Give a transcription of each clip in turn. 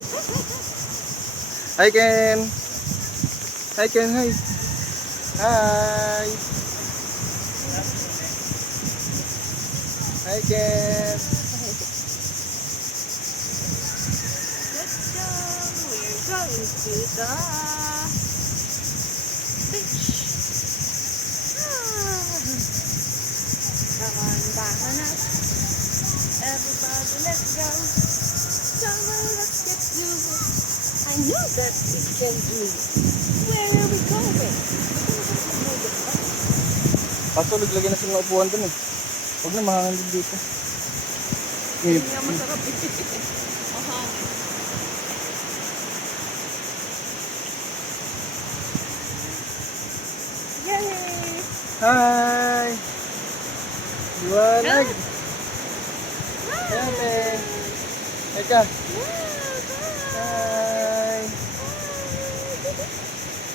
Hi Ken. Hi Ken, hi. Hi. Hi Ken. Let's go. We're going to the beach. Come on, bananas. Everybody, let's go. Come on, let's get moving. I knew that we can do it. Where are we going? Kaso naglagay na sila ng upuan dun eh. Huwag na mahangin dito. Hindi nga masarap eh. Aha. Yay! Hi. Liwanag. Hi! Ate. Eka. Hi.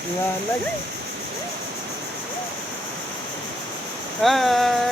Liwanag. Hi.